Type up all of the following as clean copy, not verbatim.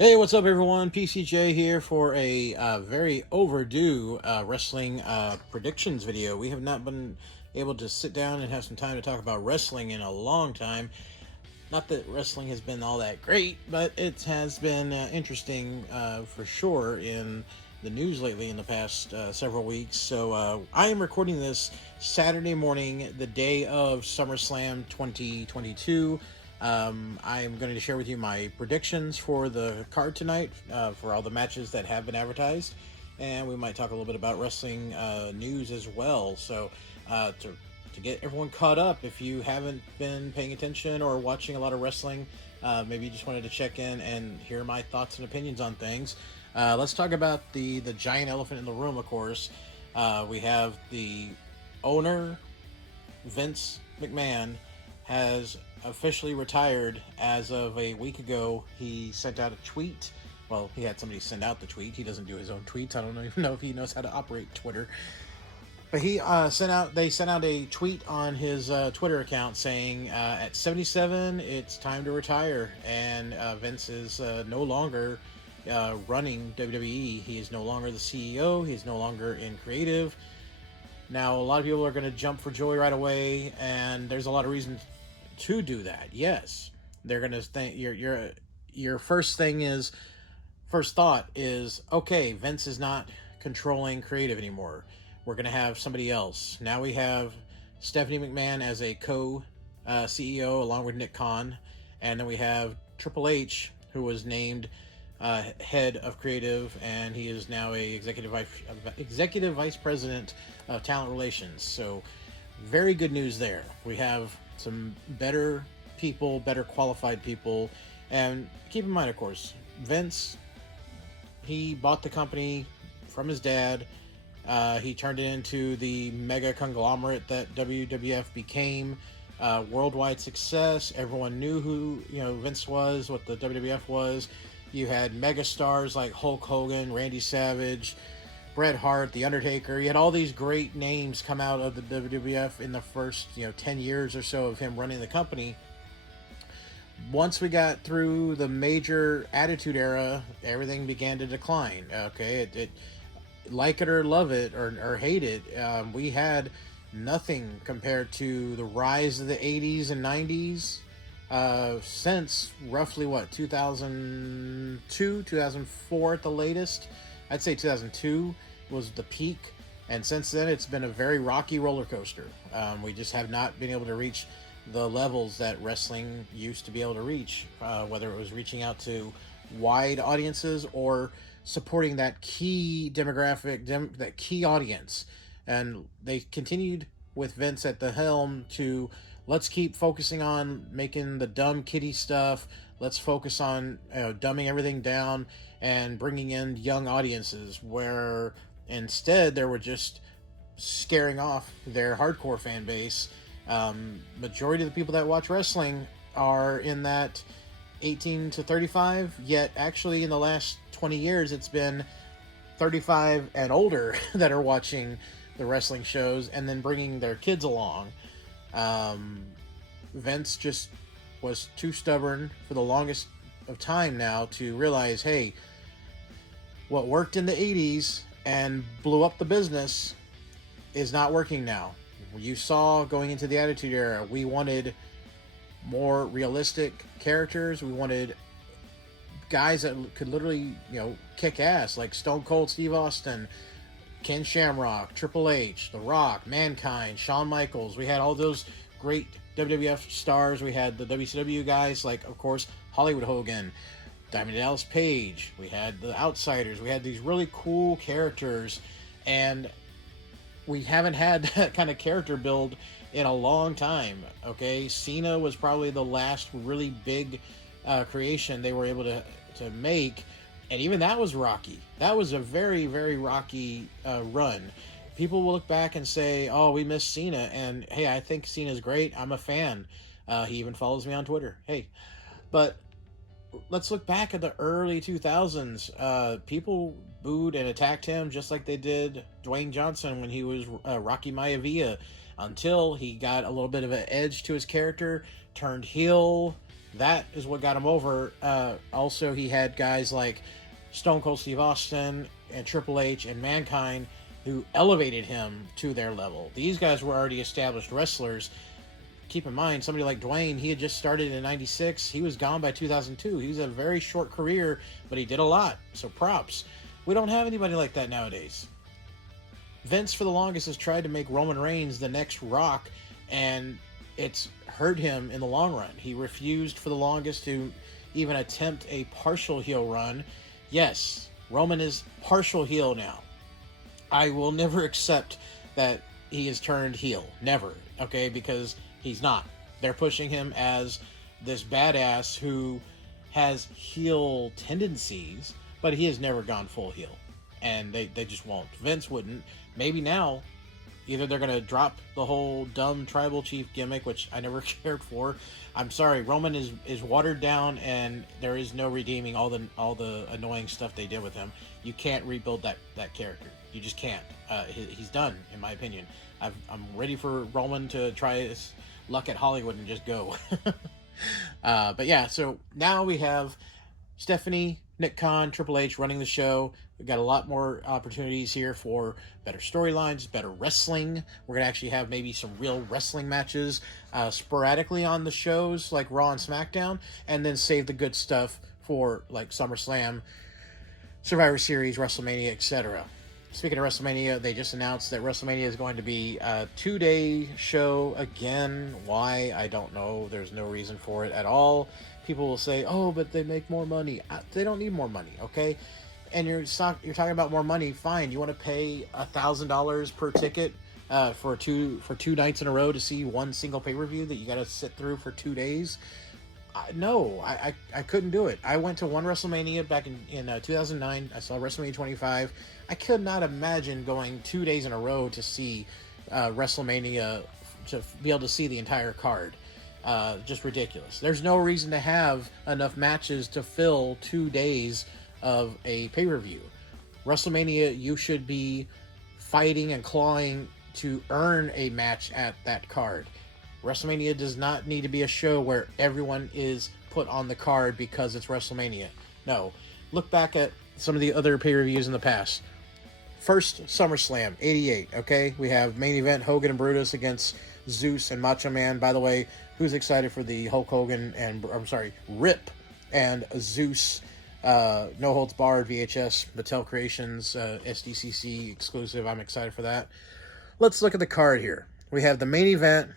Hey, what's up, everyone? PCJ here for a very overdue wrestling predictions video. We have not been able to sit down and have some time to talk about wrestling in a long time. Not that wrestling has been all that great, but it has been interesting for sure in the news lately in the past several weeks. So I am recording this Saturday morning, the day of SummerSlam 2022. I am going to share with you my predictions for the card tonight for all the matches that have been advertised, and we might talk a little bit about wrestling news as well. So to get everyone caught up, if you haven't been paying attention or watching a lot of wrestling, maybe you just wanted to check in and hear my thoughts and opinions on things. Let's talk about the giant elephant in the room. Of course, we have the owner, Vince McMahon, has officially retired as of a week ago. He sent out a tweet. Well, he had somebody send out the tweet. He doesn't do his own tweets. I don't even know if he knows how to operate Twitter. But he sent out a tweet on his Twitter account saying, at 77, it's time to retire. And Vince is no longer running WWE. He is no longer the CEO. He's no longer in creative. Now, a lot of people are going to jump for joy right away, and there's a lot of reasons to do that. Yes, they're going to think your first thought is, okay, Vince is not controlling creative anymore. We're going to have somebody else. Now we have Stephanie McMahon as a co-CEO along with Nick Khan, and then we have Triple H, who was named head of creative, and he is now a executive vice president of talent relations. So very good news there. We have some better people, better qualified people. And keep in mind, of course, Vince, he bought the company from his dad. He turned it into the mega conglomerate that WWF became. Worldwide success. Everyone knew who Vince was, what the WWF was. You had mega stars like Hulk Hogan, Randy Savage, Bret Hart, The Undertaker. You had all these great names come out of the WWF in the first 10 years or so of him running the company. Once we got through the major Attitude Era, everything began to decline. Okay, it like it or love it or hate it, we had nothing compared to the rise of the 80s and 90s since roughly 2002, 2004 at the latest. I'd say 2002 was the peak, and since then it's been a very rocky roller coaster. We just have not been able to reach the levels that wrestling used to be able to reach, whether it was reaching out to wide audiences or supporting that key demographic, that key audience. And they continued with Vince at the helm to, let's keep focusing on making the dumb kiddie stuff. Let's focus on dumbing everything down and bringing in young audiences, where instead they were just scaring off their hardcore fan base. Majority of the people that watch wrestling are in that 18 to 35, yet actually in the last 20 years it's been 35 and older that are watching the wrestling shows and then bringing their kids along. Vince just was too stubborn for the longest of time now to realize, hey, what worked in the 80s and blew up the business is not working now. You saw going into the Attitude Era, we wanted more realistic characters. We wanted guys that could literally, kick ass, like Stone Cold Steve Austin, Ken Shamrock, Triple H, The Rock, Mankind, Shawn Michaels. We had all those great WWF stars. We had the WCW guys, like, of course, Hollywood Hogan, Diamond Dallas Page. We had the Outsiders. We had these really cool characters, and we haven't had that kind of character build in a long time. Okay, Cena was probably the last really big creation they were able to make, and even that was rocky. That was a very, very rocky run. People will look back and say, oh, we miss Cena, and hey, I think Cena's great. I'm a fan. He even follows me on Twitter. Hey, but let's look back at the early 2000s. People booed and attacked him just like they did Dwayne Johnson when he was Rocky Maivia, until he got a little bit of an edge to his character, turned heel, That is what got him over. Also, he had guys like Stone Cold Steve Austin and Triple H and Mankind who elevated him to their level. These guys were already established wrestlers. Keep in mind, somebody like Dwayne, he had just started in 96. He was gone by 2002. He was a very short career, but he did a lot. So props. We don't have anybody like that nowadays. Vince, for the longest, has tried to make Roman Reigns the next Rock, and it's hurt him in the long run. He refused for the longest to even attempt a partial heel run. Yes, Roman is partial heel now. I will never accept that he has turned heel. Never. Okay? Because he's not. They're pushing him as this badass who has heel tendencies, but he has never gone full heel. And they just won't. Vince wouldn't. Maybe now, either they're going to drop the whole dumb tribal chief gimmick, which I never cared for. I'm sorry, Roman is watered down, and there is no redeeming all the annoying stuff they did with him. You can't rebuild that character. You just can't. He's done, in my opinion. I'm ready for Roman to try his luck at Hollywood and just go. But yeah, so now we have Stephanie, Nick Khan, Triple H running the show. We've got a lot more opportunities here for better storylines, better wrestling. We're going to actually have maybe some real wrestling matches sporadically on the shows like Raw and SmackDown, and then save the good stuff for like SummerSlam, Survivor Series, WrestleMania, etc. Speaking of WrestleMania, they just announced that WrestleMania is going to be a 2-day show again. Why? I don't know. There's no reason for it at all. People will say, oh, but they make more money. They don't need more money, okay? And you're talking about more money, fine. You want to pay $1,000 per ticket for two nights in a row to see one single pay-per-view that you got to sit through for 2 days? No, I couldn't do it. I went to one WrestleMania back in 2009. I saw WrestleMania 25. I could not imagine going 2 days in a row to see WrestleMania, to be able to see the entire card. Just ridiculous. There's no reason to have enough matches to fill 2 days of a pay-per-view. WrestleMania, you should be fighting and clawing to earn a match at that card. WrestleMania does not need to be a show where everyone is put on the card because it's WrestleMania. No. Look back at some of the other pay-per-views in the past. First, SummerSlam, 88, okay? We have main event, Hogan and Brutus against Zeus and Macho Man. By the way, who's excited for the Hulk Hogan and, Rip and Zeus No Holds Barred VHS Mattel Creations SDCC exclusive? I'm excited for that. Let's look at the card here. We have the main event.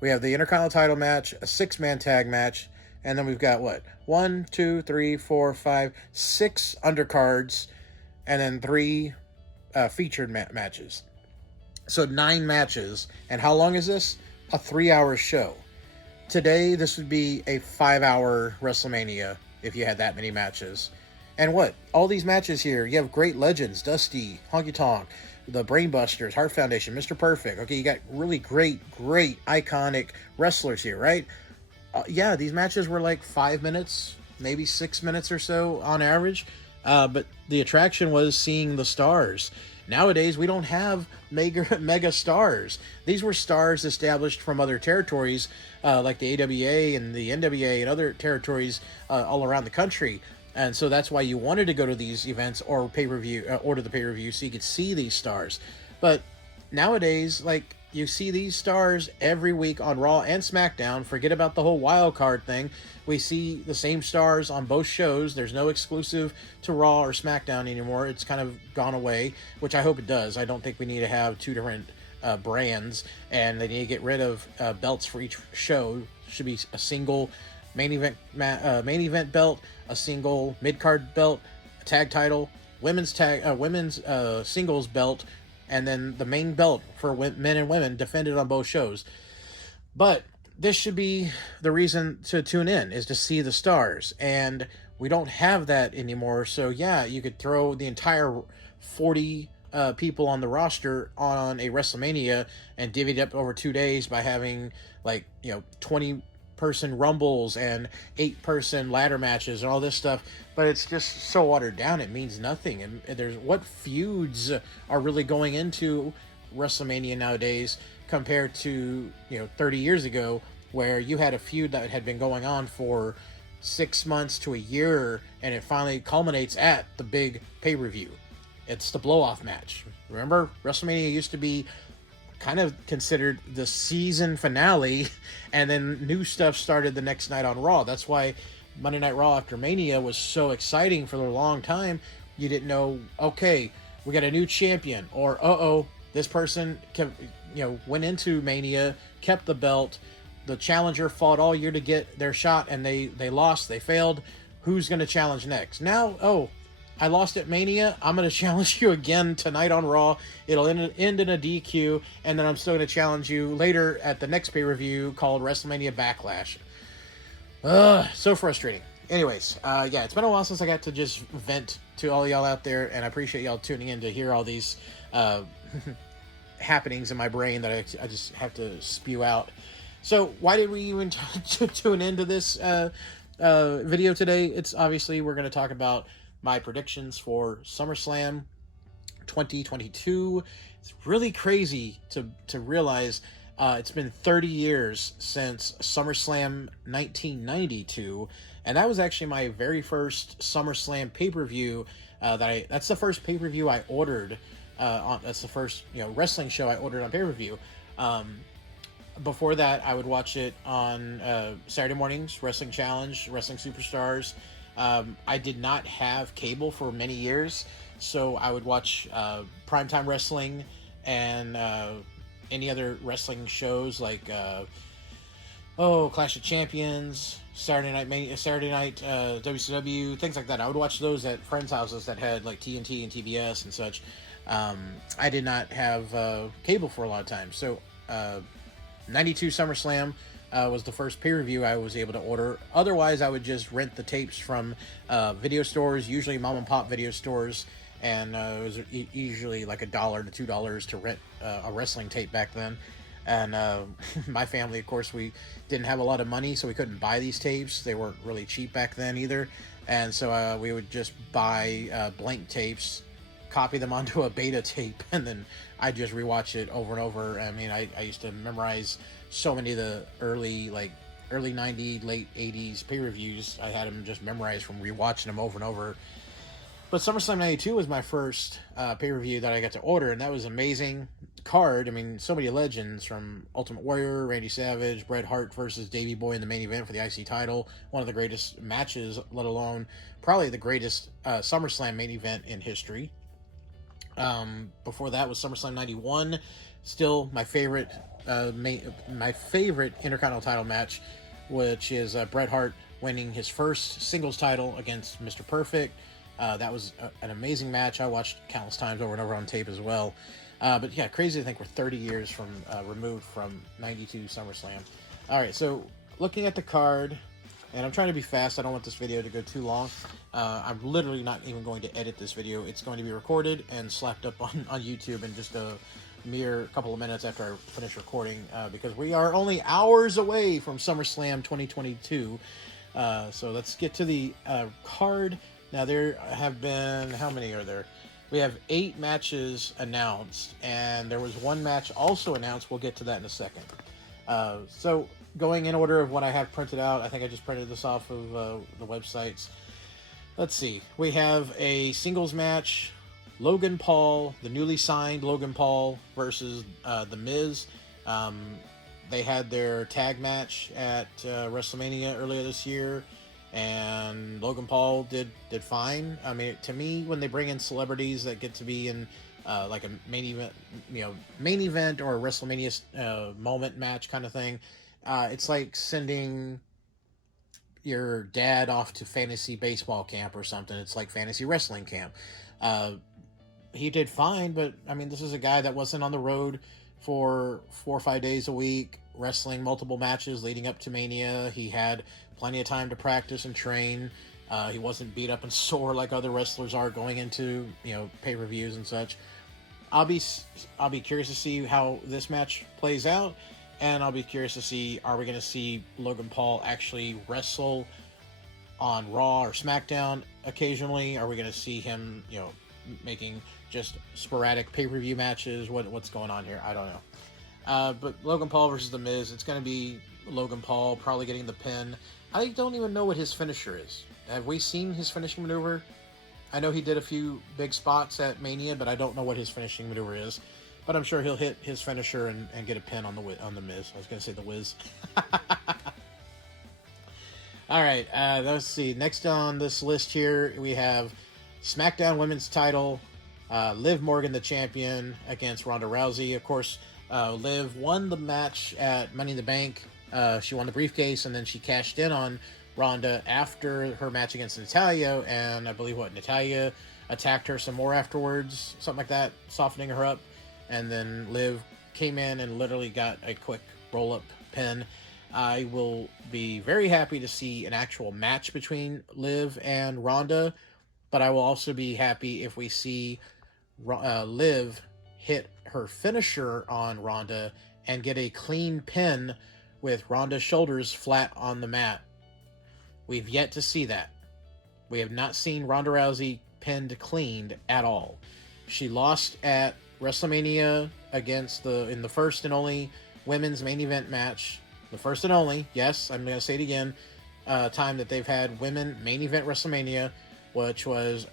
We have the Intercontinental title match, a 6-man tag match, and then we've got what? 1, 2, 3, 4, 5, 6 undercards, and then 3 featured matches. So 9 matches. And how long is this? A 3-hour show. Today, this would be a 5-hour WrestleMania if you had that many matches. And what? All these matches here, you have great legends, Dusty, Honky Tonk, the Brainbusters, Heart Foundation, Mr. Perfect. Okay, you got really great, iconic wrestlers here, right? Yeah, these matches were like 5 minutes, maybe 6 minutes or so on average. But the attraction was seeing the stars. Nowadays, we don't have mega stars. These were stars established from other territories, like the AWA and the NWA and other territories all around the country. And so that's why you wanted to go to these events or pay-per-view, order the pay-per-view so you could see these stars. But nowadays, like, you see these stars every week on Raw and SmackDown. Forget about the whole wild card thing. We see the same stars on both shows. There's no exclusive to Raw or SmackDown anymore. It's kind of gone away, which I hope it does. I don't think we need to have 2 different brands, and they need to get rid of belts for each show. It should be a single main event belt, a single mid-card belt, a tag title, women's singles belt, and then the main belt for men and women defended on both shows. But this should be the reason to tune in, is to see the stars, and we don't have that anymore. So yeah, you could throw the entire 40 people on the roster on a WrestleMania and divvy it up over 2 days by having 20-person rumbles and 8-person ladder matches and all this stuff, but it's just so watered down, it means nothing. And there's what feuds are really going into WrestleMania nowadays compared to 30 years ago where you had a feud that had been going on for 6 months to a year, and it finally culminates at the big pay-per-view. It's the blow-off match. Remember, WrestleMania used to be kind of considered the season finale, and then new stuff started the next night on Raw. That's why Monday Night Raw after Mania was so exciting for a long time. You didn't know, okay, we got a new champion, or this person kept, went into Mania, kept the belt. The challenger fought all year to get their shot, and they lost. They failed. Who's going to challenge next? Now, I lost at Mania. I'm going to challenge you again tonight on Raw. It'll end in a DQ, and then I'm still going to challenge you later at the next pay-per-view called WrestleMania Backlash. So frustrating. Anyways, it's been a while since I got to just vent to all y'all out there, and I appreciate y'all tuning in to hear all these happenings in my brain that I just have to spew out. So why did we even tune into this video today? It's obviously we're going to talk about my predictions for SummerSlam 2022. It's really crazy to realize it's been 30 years since SummerSlam 1992, and that was actually my very first SummerSlam pay-per-view. That's the first pay-per-view I ordered. That's the first wrestling show I ordered on pay-per-view. Before that, I would watch it on Saturday mornings, Wrestling Challenge, Wrestling Superstars. I did not have cable for many years, so I would watch Primetime Wrestling and any other wrestling shows like Clash of Champions, Saturday Night WCW, things like that. I would watch those at friends' houses that had like TNT and TBS and such. I did not have cable for a lot of time, so 92 SummerSlam was the first pay-per-view I was able to order. Otherwise, I would just rent the tapes from video stores, usually mom and pop video stores, and it was usually like $1 to $2 to rent a wrestling tape back then. And my family, of course, we didn't have a lot of money, so we couldn't buy these tapes. They weren't really cheap back then either. And so we would just buy blank tapes, copy them onto a beta tape, and then I'd just rewatch it over and over. I mean, I used to memorize so many of the early 90s, late 80s pay-per-views. I had them just memorized from rewatching them over and over. But SummerSlam 92 was my first pay-per-view that I got to order, and that was amazing card. I mean, so many legends, from Ultimate Warrior, Randy Savage, Bret Hart versus Davey Boy in the main event for the IC title. One of the greatest matches, let alone probably the greatest SummerSlam main event in history. Before that was SummerSlam 91, still my favorite Intercontinental title match, which is Bret Hart winning his first singles title against Mr. Perfect. That was an amazing match. I watched countless times over and over on tape as well. But yeah, crazy to think we're 30 years from removed from 92 SummerSlam. All right, so looking at the card, and I'm trying to be fast. I don't want this video to go too long. I'm literally not even going to edit this video. It's going to be recorded and slapped up on YouTube in just a mere couple of minutes after I finish recording, because we are only hours away from SummerSlam 2022. So let's get to the card. Now, there have been, how many are there? We have 8 matches announced, and there was one match also announced. We'll get to that in a second. So going in order of what I have printed out, I think I just printed this off of the websites. Let's see. We have a singles match. Logan Paul, the newly signed Logan Paul versus The Miz. They had their tag match at WrestleMania earlier this year, and Logan Paul did fine. I mean, to me, when they bring in celebrities that get to be in like a main event or a WrestleMania moment match kind of thing, it's like sending your dad off to fantasy baseball camp or something. It's like fantasy wrestling camp. He did fine, but I mean, this is a guy that wasn't on the road for 4 or 5 days a week, wrestling multiple matches leading up to Mania. He had plenty of time to practice and train. He wasn't beat up and sore like other wrestlers are going into, pay-per-views and such. I'll be curious to see how this match plays out, and I'll be curious to see, are we going to see Logan Paul actually wrestle on Raw or SmackDown occasionally? Are we going to see him, making just sporadic pay-per-view matches? What's going on here? I don't know. But Logan Paul versus The Miz, it's going to be Logan Paul probably getting the pin. I don't even know what his finisher is. Have we seen his finishing maneuver? I know he did a few big spots at Mania, but I don't know what his finishing maneuver is. But I'm sure he'll hit his finisher and get a pin on the Miz. I was going to say the Wiz. All right, let's see. Next on this list here, we have SmackDown Women's Title. Liv Morgan, the champion, against Ronda Rousey. Of course, Liv won the match at Money in the Bank. She won the briefcase, and then she cashed in on Ronda after her match against Natalya. And I believe, Natalya attacked her some more afterwards, something like that, softening her up. And then Liv came in and literally got a quick roll-up pin. I will be very happy to see an actual match between Liv and Ronda, but I will also be happy if we see Liv hit her finisher on Ronda and get a clean pin with Ronda's shoulders flat on the mat. We've yet to see that. We have not seen Ronda Rousey pinned cleaned at all. She lost at WrestleMania in the first and only women's main event match. The first and only, yes, I'm going to say it again, time that they've had women main event WrestleMania, which was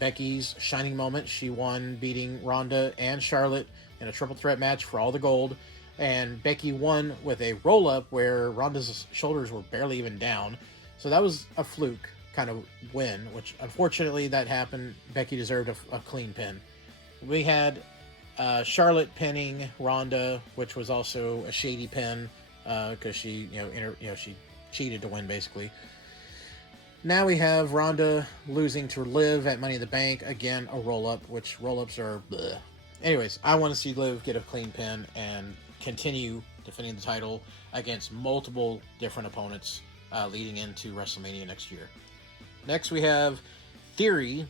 Becky's shining moment. She won, beating Ronda and Charlotte in a triple threat match for all the gold. And Becky won with a roll-up where Ronda's shoulders were barely even down. So that was a fluke kind of win, which unfortunately that happened. Becky deserved a clean pin. We had Charlotte pinning Ronda, which was also a shady pin because she, she cheated to win basically. Now we have Ronda losing to Liv at Money in the Bank. Again, a roll-up, which roll-ups are bleh. Anyways, I want to see Liv get a clean pin and continue defending the title against multiple different opponents leading into WrestleMania next year. Next, we have Theory.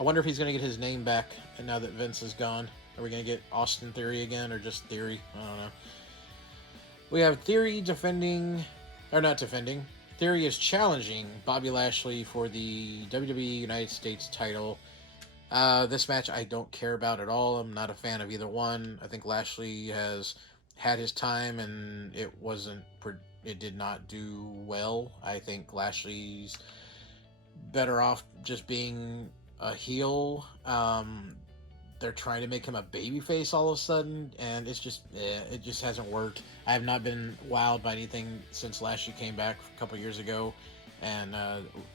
I wonder if he's going to get his name back now that Vince is gone. Are we going to get Austin Theory again or just Theory? I don't know. We have Theory Theory is challenging Bobby Lashley for the WWE United States title. This match I don't care about at all. I'm not a fan of either one. I think Lashley has had his time and it did not do well. I think Lashley's better off just being a heel. They're trying to make him a babyface all of a sudden, and it just hasn't worked. I have not been wowed by anything since Lashley came back a couple years ago, and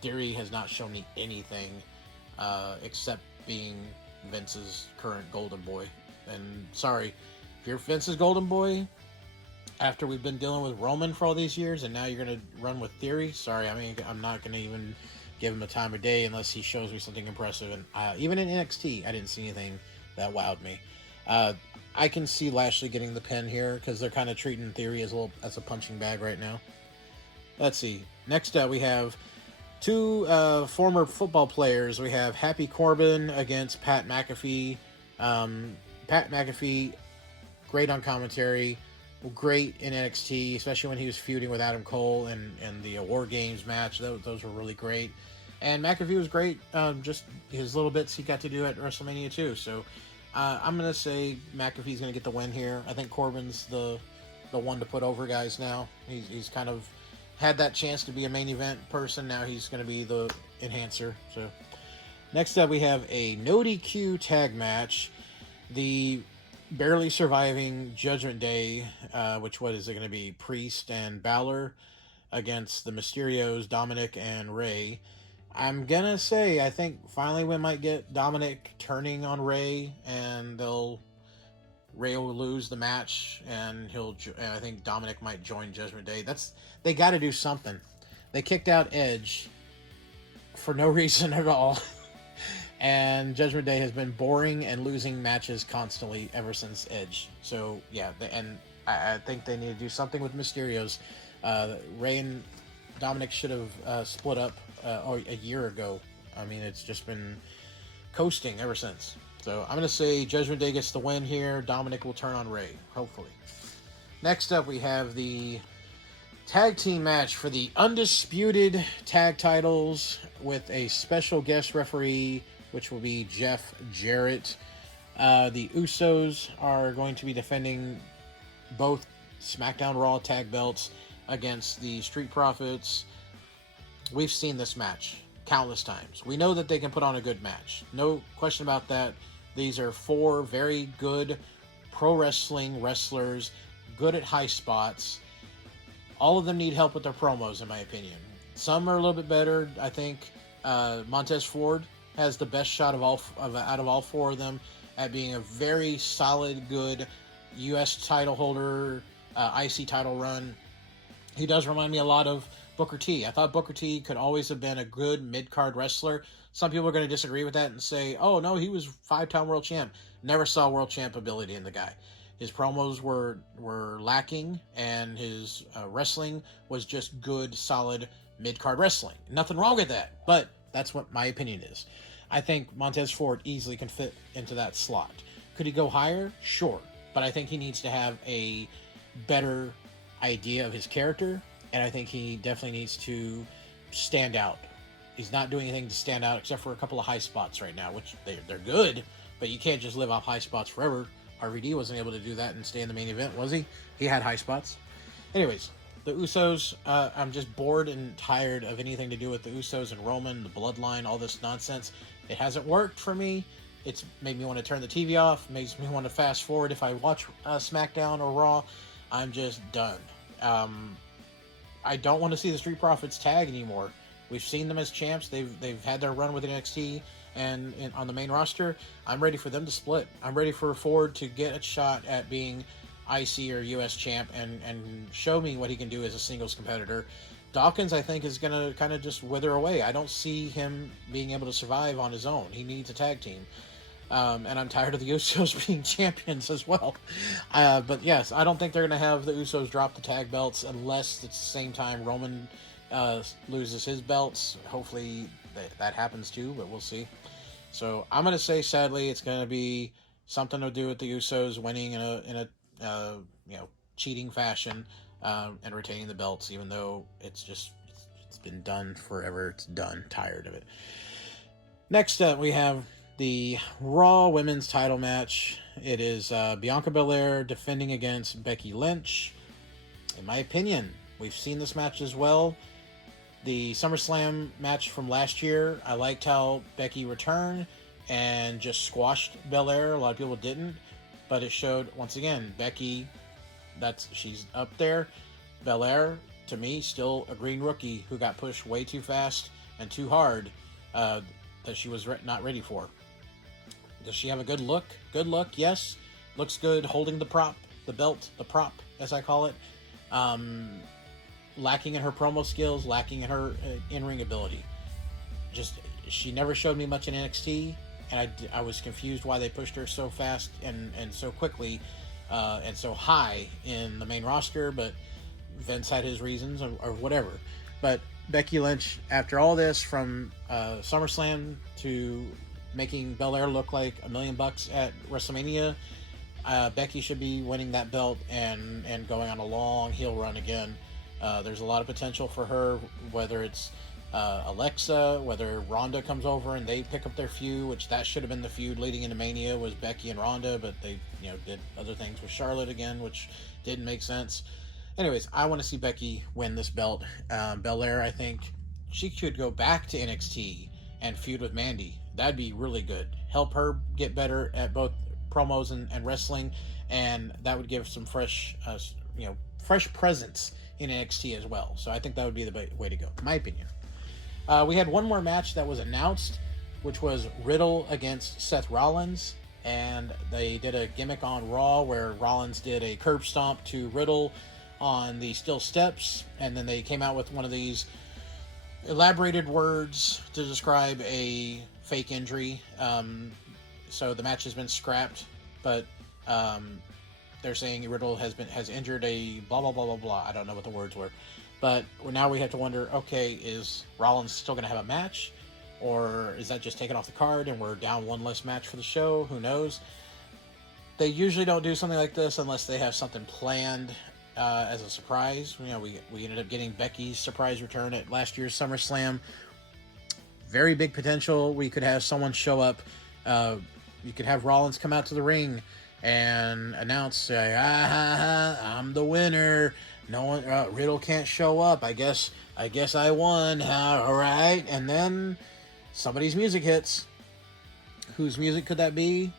Theory has not shown me anything except being Vince's current golden boy. And sorry, if you're Vince's golden boy, after we've been dealing with Roman for all these years, and now you're going to run with Theory, sorry, I'm not going to even give him a time of day unless he shows me something impressive. And even in NXT, I didn't see anything that wowed me. I can see Lashley getting the pin here because they're kind of treating Theory as a punching bag right now. Let's see. Next up, we have two former football players. We have Happy Corbin against Pat McAfee. Pat McAfee, great on commentary, great in NXT, especially when he was feuding with Adam Cole and the War Games match. Those were really great. And McAfee was great, just his little bits he got to do at WrestleMania too. So I'm going to say McAfee's going to get the win here. I think Corbin's the one to put over guys now. He's kind of had that chance to be a main event person. Now he's going to be the enhancer. So next up we have a no DQ tag match. The barely surviving Judgment Day, which what is it going to be? Priest and Balor against the Mysterios, Dominic and Rey. I'm gonna say I think finally we might get Dominic turning on Rey, and Rey will lose the match, and I think Dominic might join Judgment Day. They got to do something. They kicked out Edge for no reason at all. And Judgment Day has been boring and losing matches constantly ever since Edge. So, yeah, and I think they need to do something with Mysterios. Rey and Dominic should have split up a year ago. I mean, it's just been coasting ever since. So, I'm going to say Judgment Day gets the win here. Dominic will turn on Rey, hopefully. Next up, we have the tag team match for the undisputed tag titles with a special guest referee, which will be Jeff Jarrett. The Usos are going to be defending both SmackDown Raw tag belts against the Street Profits. We've seen this match countless times. We know that they can put on a good match. No question about that. These are 4 very good pro wrestling wrestlers, good at high spots. All of them need help with their promos, in my opinion. Some are a little bit better. I think Montez Ford has the best shot out of all 4 of them at being a very solid, good U.S. title holder, IC title run. He does remind me a lot of Booker T. I thought Booker T could always have been a good mid-card wrestler. Some people are going to disagree with that and say, oh, no, he was 5-time world champ. Never saw world champ ability in the guy. His promos were lacking, and his wrestling was just good, solid mid-card wrestling. Nothing wrong with that, but that's what my opinion is. I think Montez Ford easily can fit into that slot. Could he go higher? Sure. But I think he needs to have a better idea of his character, and I think he definitely needs to stand out. He's not doing anything to stand out except for a couple of high spots right now, which they're good, but you can't just live off high spots forever. RVD wasn't able to do that and stay in the main event, was he? He had high spots. Anyways, the Usos, I'm just bored and tired of anything to do with the Usos and Roman, the bloodline, all this nonsense. It hasn't worked for me. It's made me want to turn the TV off, makes me want to fast forward if I watch SmackDown or Raw. I'm just done. I don't want to see the Street Profits tag anymore. We've seen them as champs. They've had their run with NXT and on the main roster. I'm ready for them to split. I'm ready for Ford to get a shot at being IC or US champ and show me what he can do as a singles competitor. Dawkins, I think, is going to kind of just wither away. I don't see him being able to survive on his own. He needs a tag team. And I'm tired of the Usos being champions as well. But yes, I don't think they're going to have the Usos drop the tag belts unless at the same time Roman loses his belts. Hopefully that happens too, but we'll see. So I'm going to say, sadly, it's going to be something to do with the Usos winning in a cheating fashion and retaining the belts, even though it's been done forever. It's done. Tired of it. Next up, we have the Raw Women's title match. It is Bianca Belair defending against Becky Lynch. In my opinion, we've seen this match as well. The SummerSlam match from last year, I liked how Becky returned and just squashed Belair. A lot of people didn't, but it showed, once again, Becky, she's up there. Belair, to me, still a green rookie who got pushed way too fast and too hard that she was not ready for. Does she have a good look? Good look, yes. Looks good holding the prop, the belt, the prop, as I call it. Lacking in her promo skills, lacking in her in-ring ability. She never showed me much in NXT, and I was confused why they pushed her so fast and so quickly and so high in the main roster, but Vince had his reasons or whatever. But Becky Lynch, after all this, from SummerSlam to making Belair look like $1 million at WrestleMania, Becky should be winning that belt and going on a long heel run again. There's a lot of potential for her, whether it's Alexa, whether Ronda comes over and they pick up their feud, which that should have been the feud leading into Mania, was Becky and Ronda, but they did other things with Charlotte again, which didn't make sense. Anyways, I want to see Becky win this belt. Belair, I think she could go back to NXT and feud with Mandy. That'd be really good. Help her get better at both promos and wrestling, and that would give some fresh presence in NXT as well. So I think that would be the way to go, in my opinion. We had one more match that was announced, which was Riddle against Seth Rollins, and they did a gimmick on Raw where Rollins did a curb stomp to Riddle on the steel steps, and then they came out with one of these elaborated words to describe a fake injury. So the match has been scrapped, but they're saying Riddle has injured a blah blah blah blah blah. I don't know what the words were, but now we have to wonder, okay, is Rollins still going to have a match, or is that just taken off the card and we're down one less match for the show? Who knows? They usually don't do something like this unless they have something planned as a surprise. We ended up getting Becky's surprise return at last year's SummerSlam. Very big potential. We could have someone show up. You could have Rollins come out to the ring and announce, say, I'm the winner. No one, Riddle can't show up. I guess I won. All right. And then somebody's music hits. Whose music could that be?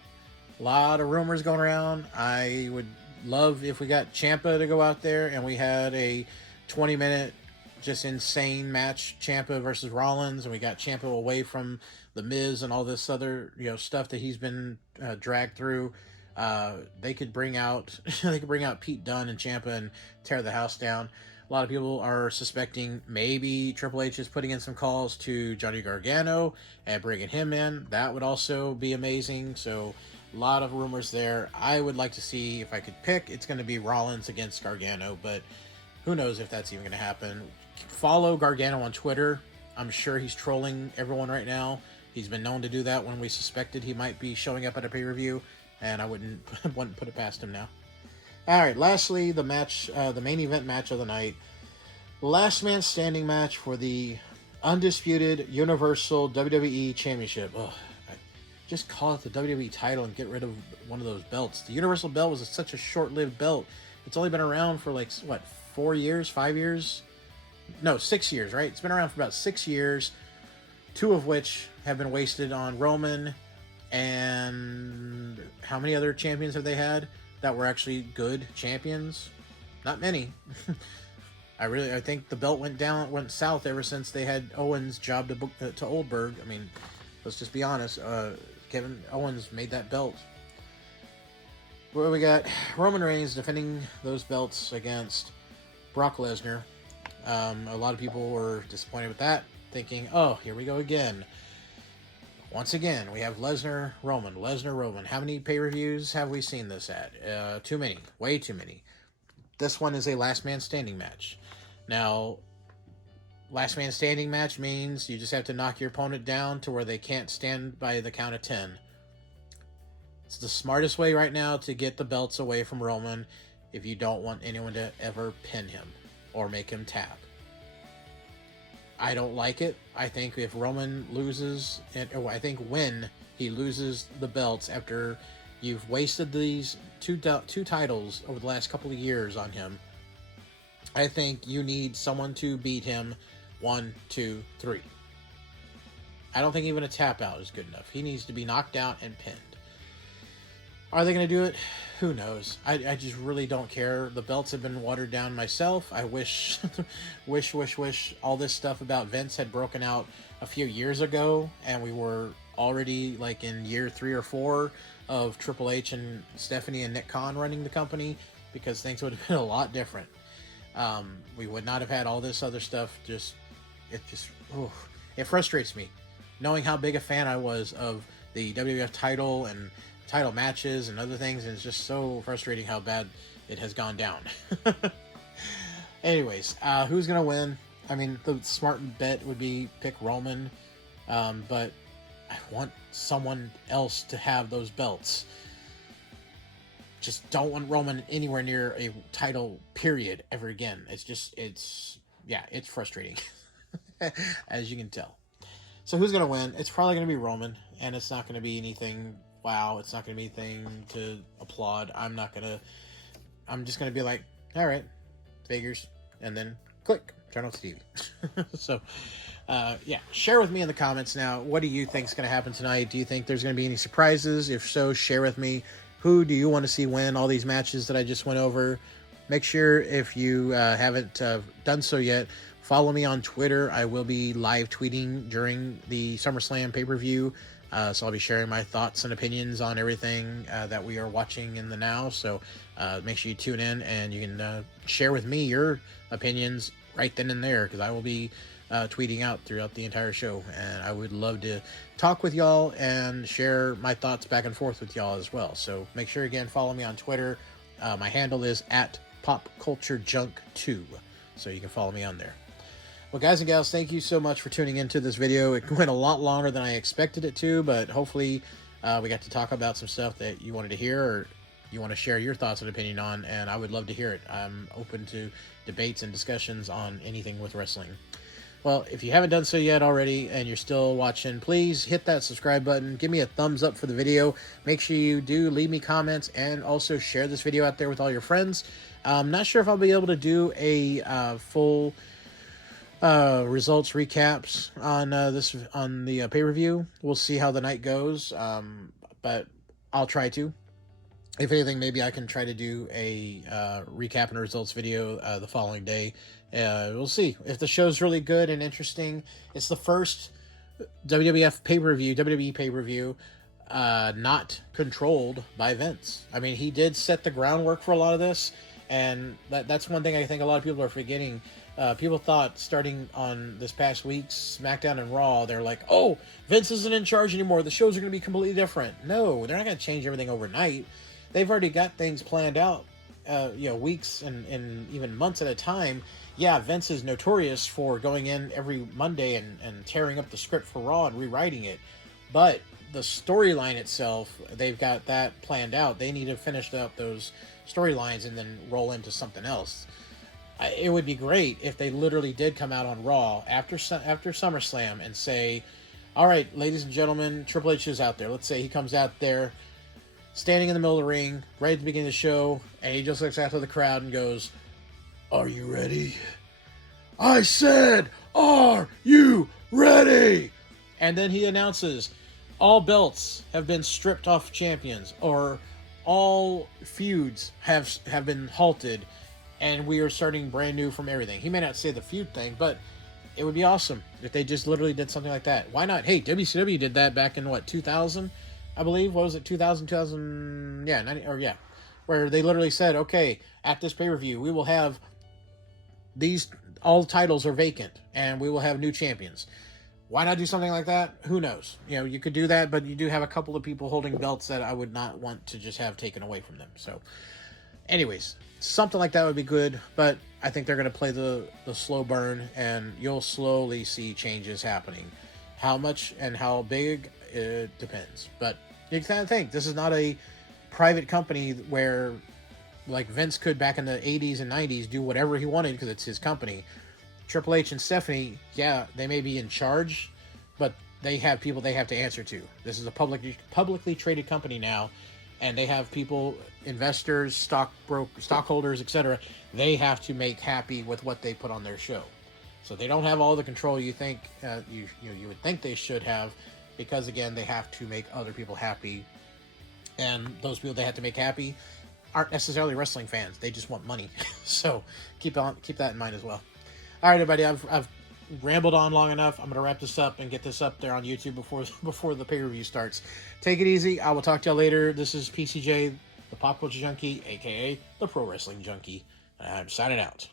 A lot of rumors going around. I would love if we got Ciampa to go out there and we had a 20-minute just insane match, Ciampa versus Rollins, and we got Ciampa away from the Miz and all this other stuff that he's been dragged through. They could bring out Pete Dunne and Ciampa and tear the house down. A lot of people are suspecting maybe Triple H is putting in some calls to Johnny Gargano and bringing him in. That would also be amazing. So a lot of rumors there. I would like to see, if I could pick, it's going to be Rollins against Gargano, but who knows if that's even going to happen. Follow Gargano on Twitter. I'm sure he's trolling everyone right now. He's been known to do that when we suspected he might be showing up at a pay-per-view, and I wouldn't put it past him now. All right, lastly, the match, the main event match of the night. Last man standing match for the undisputed Universal WWE Championship. Ugh, just call it the WWE title and get rid of one of those belts. The Universal belt was such a short-lived belt. It's only been around for 4 years, 5 years? No, 6 years, right? It's been around for about 6 years, 2 of which have been wasted on Roman. And how many other champions have they had that were actually good champions? Not many. I think the belt went south ever since they had Owens jobbed to Oldberg. I mean, let's just be honest. Kevin Owens made that belt. Well, we got Roman Reigns defending those belts against Brock Lesnar. A lot of people were disappointed with that, thinking, oh, here we go again. Once again, we have Lesnar, Roman. How many pay-per-views have we seen this at? Too many. Way too many. This one is a last man standing match. Now, last man standing match means you just have to knock your opponent down to where they can't stand by the count of 10. It's the smartest way right now to get the belts away from Roman if you don't want anyone to ever pin him or make him tap. I don't like it. I think if Roman loses, I think when he loses the belts after you've wasted these two titles over the last couple of years on him, I think you need someone to beat him 1, 2, 3. I don't think even a tap out is good enough. He needs to be knocked out and pinned. Are they going to do it? Who knows? I just really don't care. The belts have been watered down myself. I wish all this stuff about Vince had broken out a few years ago, and we were already in year 3 or 4 of Triple H and Stephanie and Nick Khan running the company, because things would have been a lot different. We would not have had all this other stuff. It frustrates me knowing how big a fan I was of the WWF title and title matches and other things, and it's just so frustrating how bad it has gone down. Anyways, who's gonna win? I mean, the smart bet would be pick Roman, but I want someone else to have those belts. Just don't want Roman anywhere near a title, period, ever again. It's frustrating, as you can tell. So who's gonna win? It's probably gonna be Roman, and it's not gonna be anything wow, it's not going to be anything to applaud. I'm just going to be like, all right, figures, and then click, turn off the TV. So, share with me in the comments now, what do you think is going to happen tonight? Do you think there's going to be any surprises? If so, share with me. Who do you want to see win all these matches that I just went over? Make sure, if you haven't done so yet, follow me on Twitter. I will be live tweeting during the SummerSlam pay-per-view. So I'll be sharing my thoughts and opinions on everything that we are watching in the now. So make sure you tune in, and you can share with me your opinions right then and there, because I will be tweeting out throughout the entire show. And I would love to talk with y'all and share my thoughts back and forth with y'all as well. So make sure, again, follow me on Twitter. My handle is @PopCultureJunk2. So you can follow me on there. Well, guys and gals, thank you so much for tuning into this video. It went a lot longer than I expected it to, but hopefully we got to talk about some stuff that you wanted to hear, or you want to share your thoughts and opinion on, and I would love to hear it. I'm open to debates and discussions on anything with wrestling. Well, if you haven't done so yet already and you're still watching, please hit that subscribe button. Give me a thumbs up for the video. Make sure you do leave me comments and also share this video out there with all your friends. I'm not sure if I'll be able to do a full results recaps on the pay-per-view. We'll see how the night goes, but I'll try to. If anything, maybe I can try to do a recap and results video the following day. We'll see. If the show's really good and interesting, it's the first WWE pay-per-view not controlled by Vince. I mean, he did set the groundwork for a lot of this, and that's one thing I think a lot of people are forgetting. People thought starting on this past week's SmackDown and Raw, they're like, oh, Vince isn't in charge anymore. The shows are going to be completely different. No, they're not going to change everything overnight. They've already got things planned out, weeks and even months at a time. Yeah, Vince is notorious for going in every Monday and tearing up the script for Raw and rewriting it. But the storyline itself, they've got that planned out. They need to finish up those storylines and then roll into something else. It would be great if they literally did come out on Raw after SummerSlam and say, all right, ladies and gentlemen, Triple H is out there. Let's say he comes out there standing in the middle of the ring, right at the beginning of the show, and he just looks out to the crowd and goes, are you ready? I said, are you ready? And then he announces, all belts have been stripped off champions, or all feuds have been halted, and we are starting brand new from everything. He may not say the feud thing, but it would be awesome if they just literally did something like that. Why not? Hey, WCW did that back in, 2000? I believe, what was it, 2000, yeah, 90, or yeah, where they literally said, okay, at this pay-per-view, we will have all titles are vacant, and we will have new champions. Why not do something like that? Who knows? You could do that, but you do have a couple of people holding belts that I would not want to just have taken away from them. So, anyways, something like that would be good, but I think they're going to play the slow burn, and you'll slowly see changes happening. How much and how big, it depends. But you kind of think, this is not a private company where, like Vince could back in the 80s and 90s, do whatever he wanted because it's his company. Triple H and Stephanie, yeah, they may be in charge, but they have people they have to answer to. This is a publicly traded company now, and they have people, investors, stockholders, etc. They have to make happy with what they put on their show. So they don't have all the control you think you would think they should have, because again, they have to make other people happy, and those people they have to make happy aren't necessarily wrestling fans. They just want money. So keep that in mind as well. All right, everybody, I've rambled on long enough. I'm going to wrap this up and get this up there on YouTube before the pay-per-view starts. Take it easy. I will talk to y'all later. This is PCJ, the Pop Culture Junkie, a.k.a. the Pro Wrestling Junkie. I'm signing out.